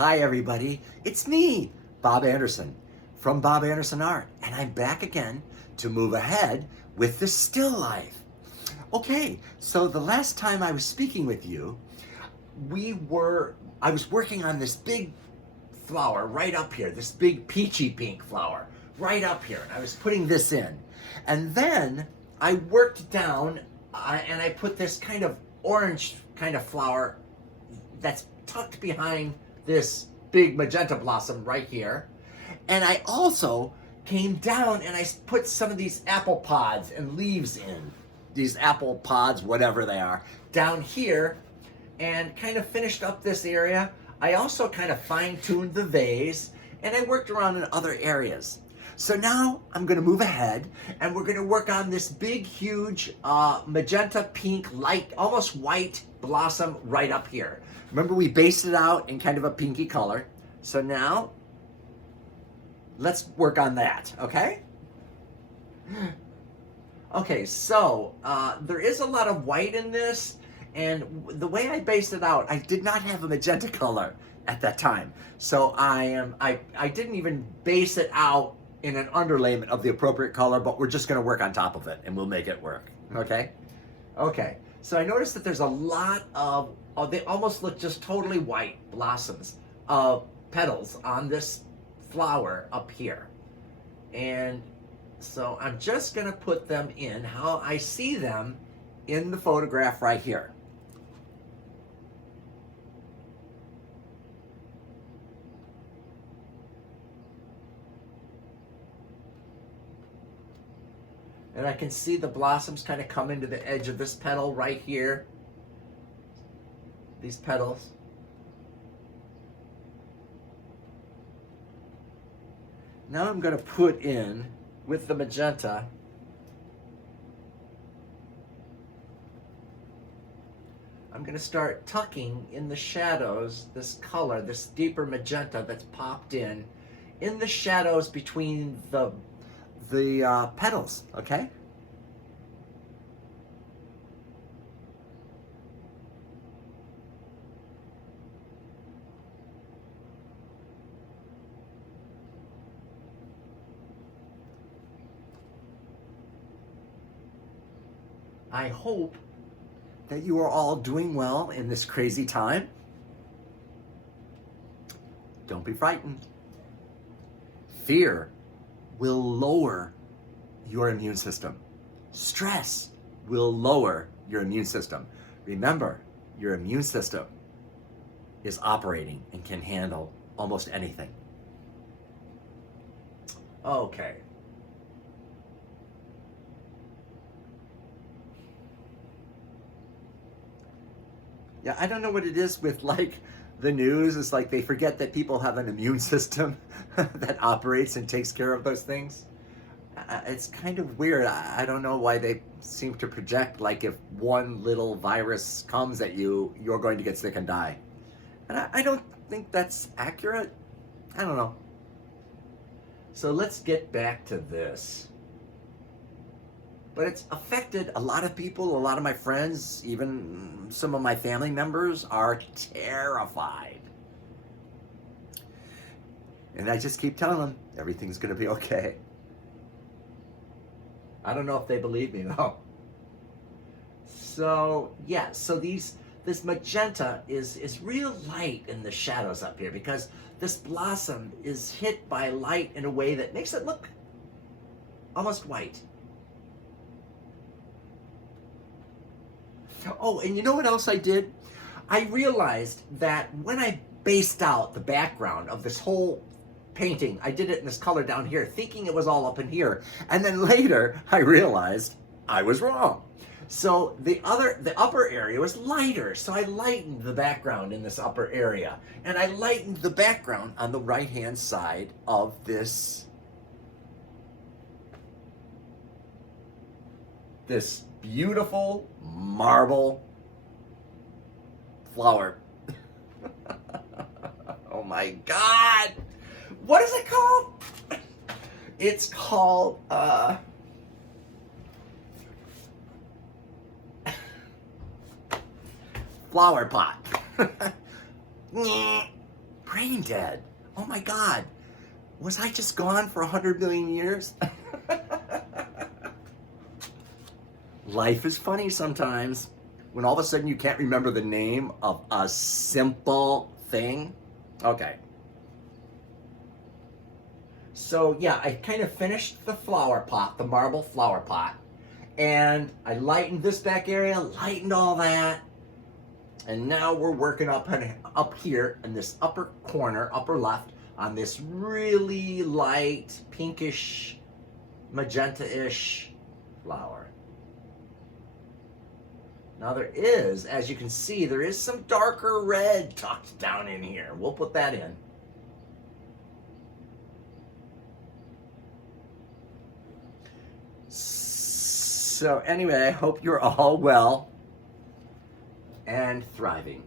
Hi everybody, it's me, Bob Anderson from Bob Anderson Art, and I'm back again to move ahead with the still life. Okay, so the last time I was speaking with you, I was working on this big flower right up here, this big peachy pink flower right up here, and I was putting this in. And then I worked down and I put this kind of orange kind of flower that's tucked behind this big magenta blossom right here. And I also came down and I put some of these apple pods and leaves in, these apple pods, whatever they are, down here, and kind of finished up this area. I also kind of fine-tuned the vase, and I worked around in other areas. So now I'm gonna move ahead, and we're gonna work on this big, huge magenta pink, light, almost white blossom right up here. Remember, we based it out in kind of a pinky color. So now, let's work on that, okay? Okay, so there is a lot of white in this, and the way I based it out, I did not have a magenta color at that time. So I didn't even base it out in an underlayment of the appropriate color, but we're just gonna work on top of it and we'll make it work, okay? Okay, so I noticed that there's a lot of, they almost look just totally white blossoms of petals on this flower up here. And so I'm just gonna put them in how I see them in the photograph right here. And I can see the blossoms kind of come into the edge of this petal right here. These petals. Now I'm going to put in, with the magenta, I'm going to start tucking in the shadows this color, this deeper magenta that's popped in the shadows between the petals, okay? I hope that you are all doing well in this crazy time. Don't be frightened. Fear will lower your immune system. Stress will lower your immune system. Remember, your immune system is operating and can handle almost anything. Okay. Yeah, I don't know what it is with like the news. It's like they forget that people have an immune system that operates and takes care of those things. It's kind of weird. I don't know why they seem to project like if one little virus comes at you, you're going to get sick and die. And I don't think that's accurate. I don't know. So let's get back to this. But it's affected a lot of people, a lot of my friends, even some of my family members are terrified. And I just keep telling them, everything's gonna be okay. I don't know if they believe me though. So yeah, so this magenta is real light in the shadows up here because this blossom is hit by light in a way that makes it look almost white. Oh, and you know what else I did? I realized that when I based out the background of this whole painting, I did it in this color down here, thinking it was all up in here. And then later, I realized I was wrong. So the upper area was lighter. So I lightened the background in this upper area. And I lightened the background on the right-hand side of this beautiful marble flower. Oh my God. What is it called? It's called, flower pot. brain dead. Oh my God. Was I just gone for 100 million years? Life is funny sometimes. When all of a sudden you can't remember the name of a simple thing. Okay. So yeah, I kind of finished the flower pot, the marble flower pot. And I lightened this back area, lightened all that. And now we're working up here in this upper corner, upper left, on this really light, pinkish, magenta-ish flower. Now there is, as you can see, there is some darker red tucked down in here. We'll put that in. So anyway, I hope you're all well and thriving.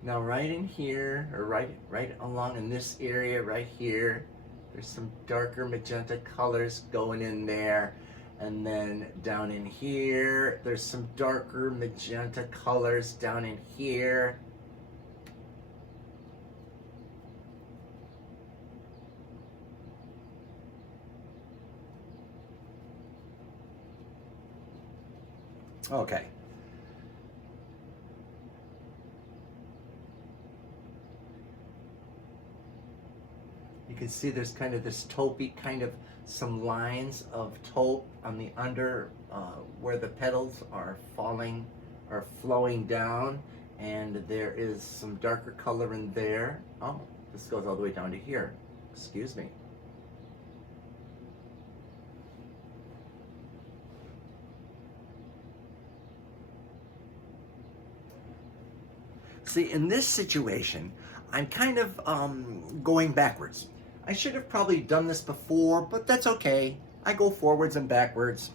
Now right in here, or right along in this area right here, there's some darker magenta colors going in there. And then down in here, there's some darker magenta colors down in here. Okay. You can see there's kind of this taupey, kind of some lines of taupe on the under where the petals are falling, are flowing down, and there is some darker color in there. Oh, this goes all the way down to here. Excuse me. See, in this situation, I'm kind of going backwards. I should have probably done this before, but that's okay. I go forwards and backwards.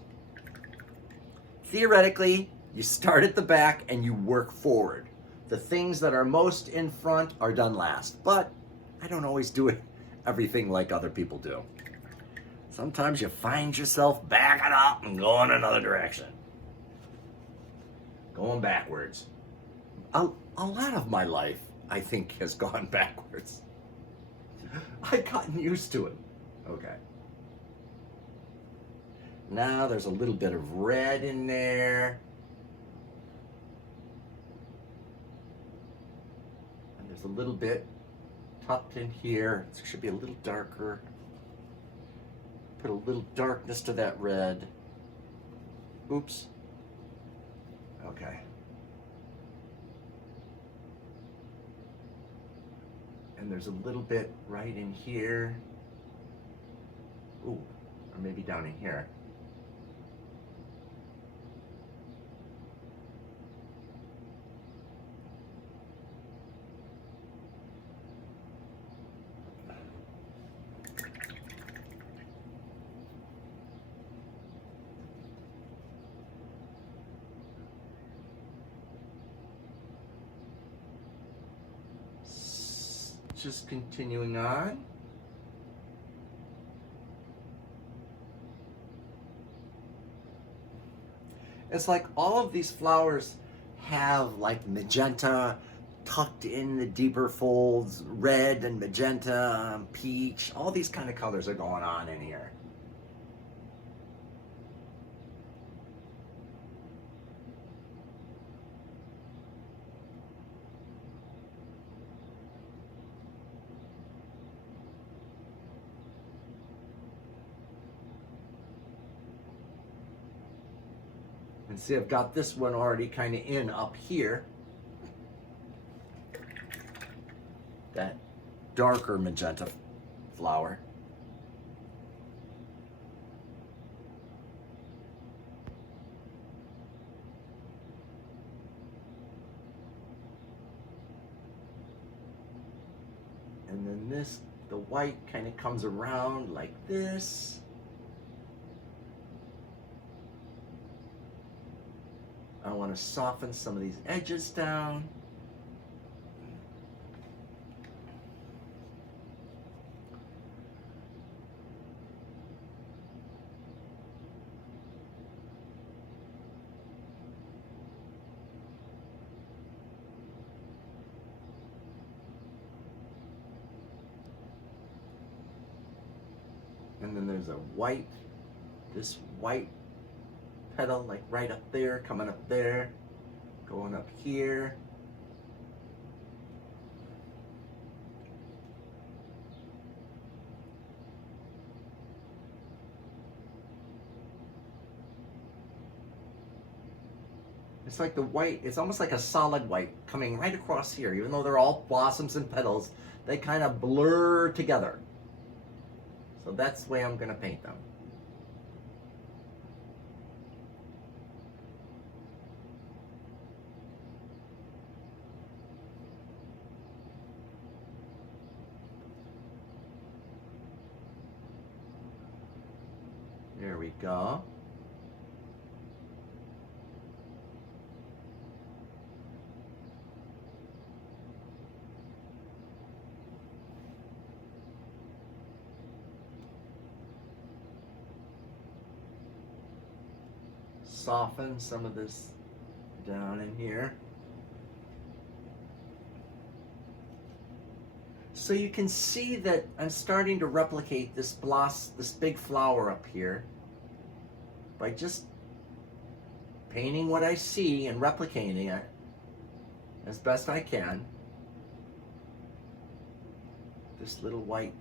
Theoretically, you start at the back and you work forward. The things that are most in front are done last, but I don't always do it everything like other people do. Sometimes you find yourself backing up and going another direction. Going backwards. A lot of my life, I think, has gone backwards. I've gotten used to it. Okay. Now there's a little bit of red in there. And there's a little bit tucked in here. It should be a little darker. Put a little darkness to that red. Oops. Okay. And there's a little bit right in here. Ooh, or maybe down in here. Just continuing on. It's like all of these flowers have like magenta tucked in the deeper folds, red and magenta, peach, all these kind of colors are going on in here. And see, I've got this one already kind of in up here. That darker magenta flower. And then this, the white kind of comes around like this. I want want to soften some of these edges down. And then there's a white, this white petal, like right up there, coming up there, going up here. It's like the white, it's almost like a solid white coming right across here. Even though they're all blossoms and petals, they kind of blur together. So that's the way I'm going to paint them. There we go. Soften some of this down in here. So you can see that I'm starting to replicate this big flower up here by just painting what I see and replicating it as best I can. This little white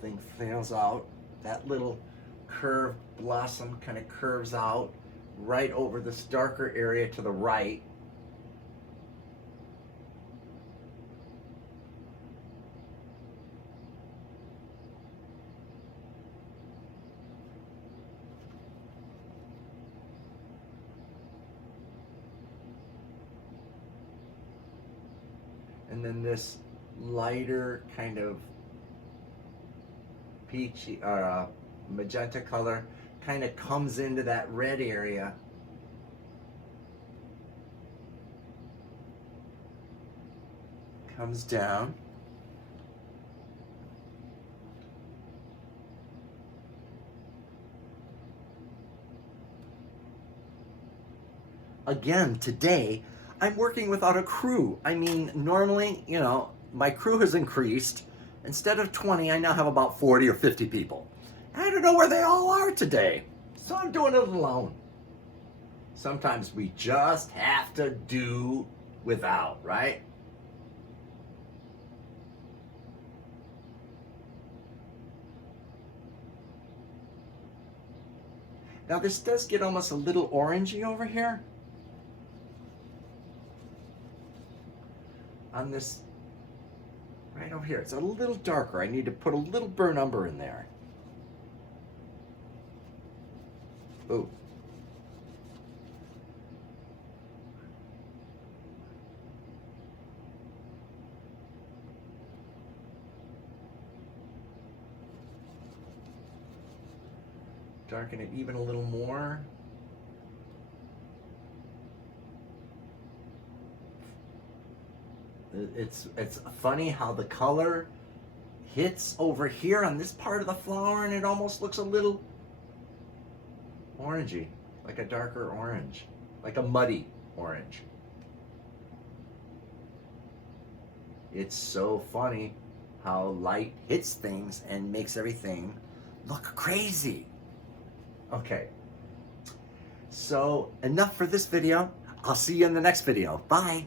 thing fails out. That little curved blossom kind of curves out right over this darker area to the right. And then this lighter kind of peachy or magenta color kind of comes into that red area. Comes down. Again, today, I'm working without a crew. I mean, normally, you know, my crew has increased. Instead of 20, I now have about 40 or 50 people. I don't know where they all are today, so I'm doing it alone. Sometimes we just have to do without, right? Now this does get almost a little orangey over here. On this, right over here, it's a little darker. I need to put a little burnt umber in there. Ooh. Darken it even a little more. It's funny how the color hits over here on this part of the flower and it almost looks a little orangey, like a darker orange, like a muddy orange. It's so funny how light hits things and makes everything look crazy. Okay, so enough for this video. I'll see you in the next video. Bye.